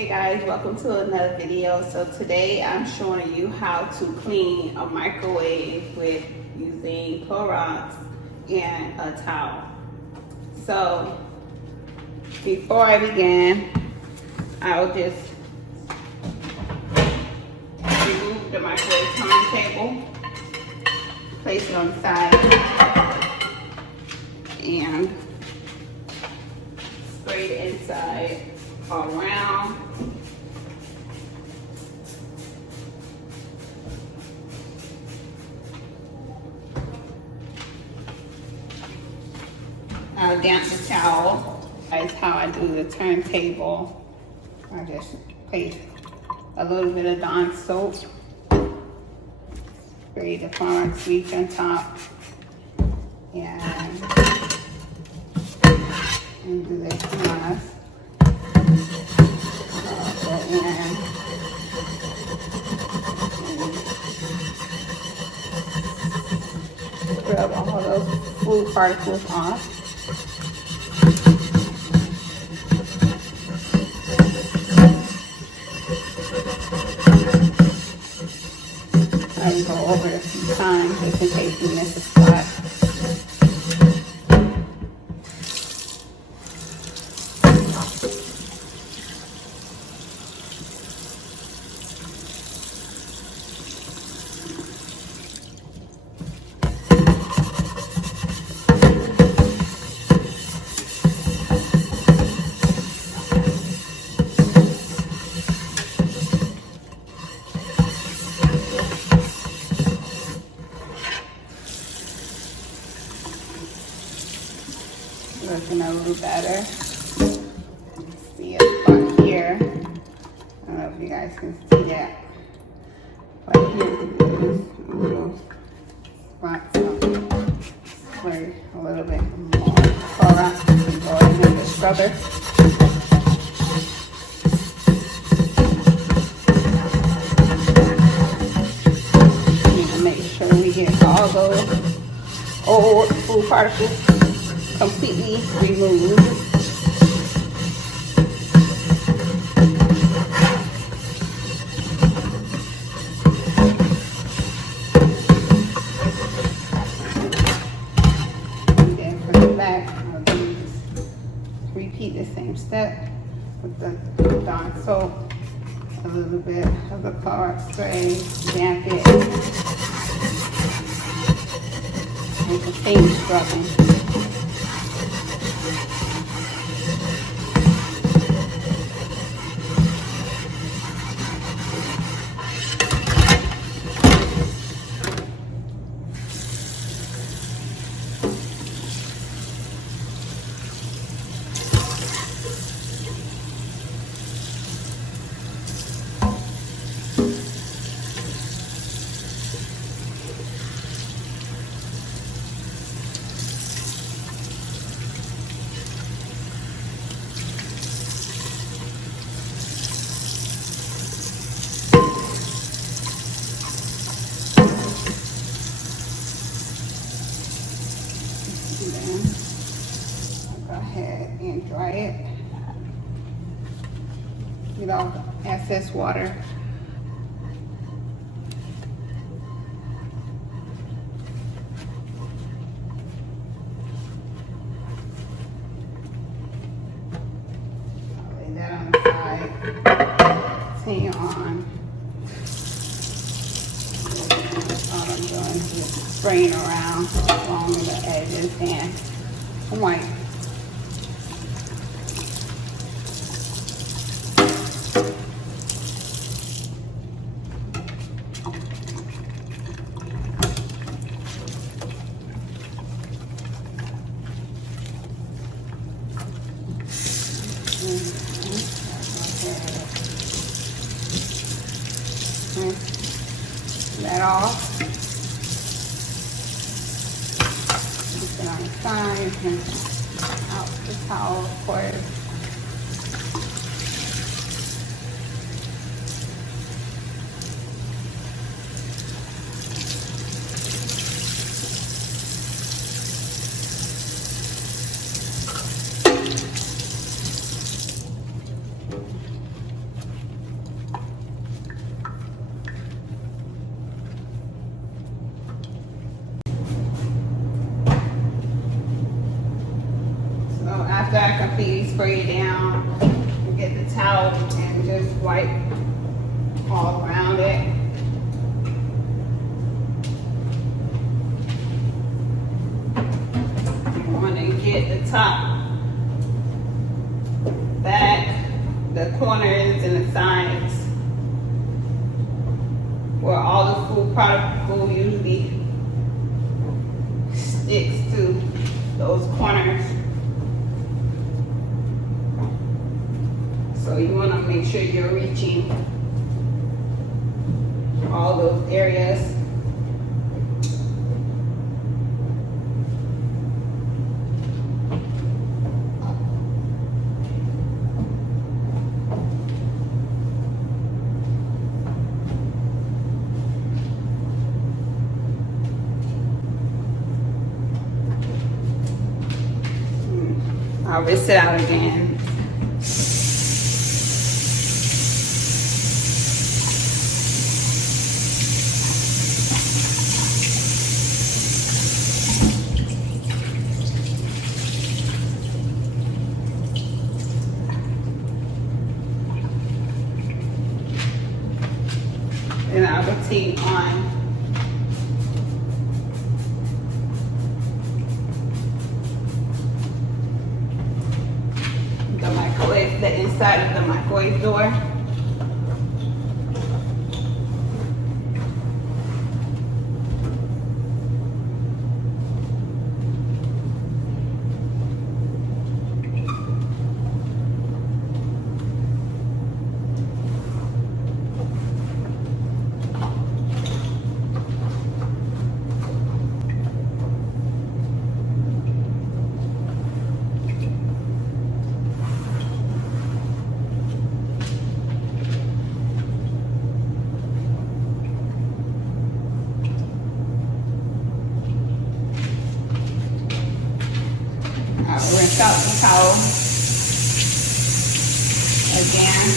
Hey guys, welcome to another video. So today I'm showing you how to clean a microwave with using Clorox and a towel. So before I begin, I'll just remove the microwave turntable, place it on the side, and spray the inside all around. I'll damp the towel. That's how I do the turntable. I just place a little bit of Dawn soap, spray the Clorox bleach on top, and do this mask. And scrub all those food particles off. I will go over it a few times just in case you miss a spot. Looking a little better. See a spot here. I don't know if you guys can see that. But here is a little spot. So spray a little bit more Clorox and go in with the scrubber. We need to make sure we get all those old food particles completely removed. And then for the back, I'll just repeat the same step with the Dawn soap, a little bit of the Clorox spray, damp it, and continue scrubbing. Go ahead and dry it. Get all the excess water. I'll lay that on the side. Continue on. All I'm doing is just spraying around along the edges and white. That off. Put it on the side and out the towel, of course. after I completely spray it down, get the towel and just wipe all around it. You want to get the top, back, the corners and the sides where all the food product glue usually sticks to those corners. So you want to make sure you're reaching all those areas. I'll rinse it out again. Then I'll continue on. The microwave, the inside of the microwave door. I'll rinse out the towel again.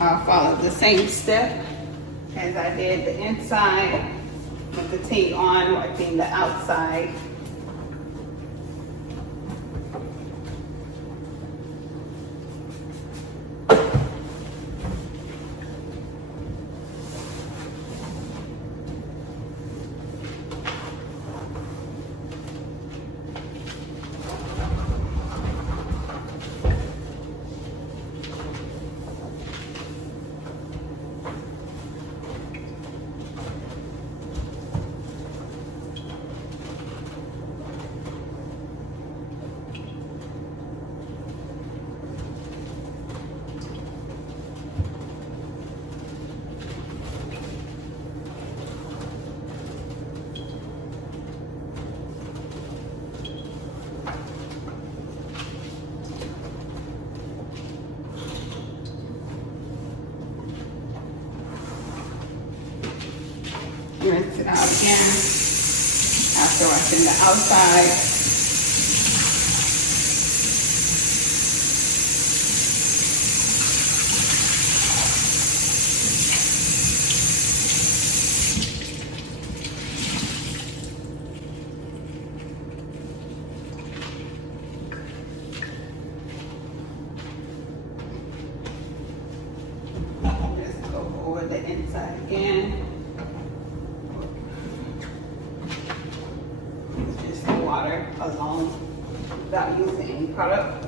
I'll follow the same step as I did the inside, with the continue on wiping the outside. Rinse it out again after washing the outside. Just go over the inside again. Water alone without using any product.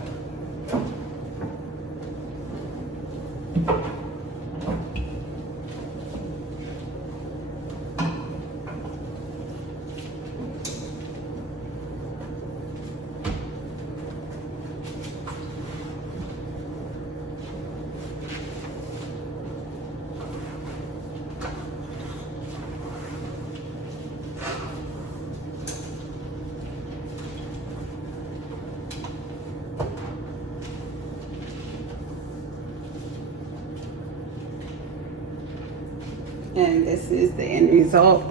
And this is the end result.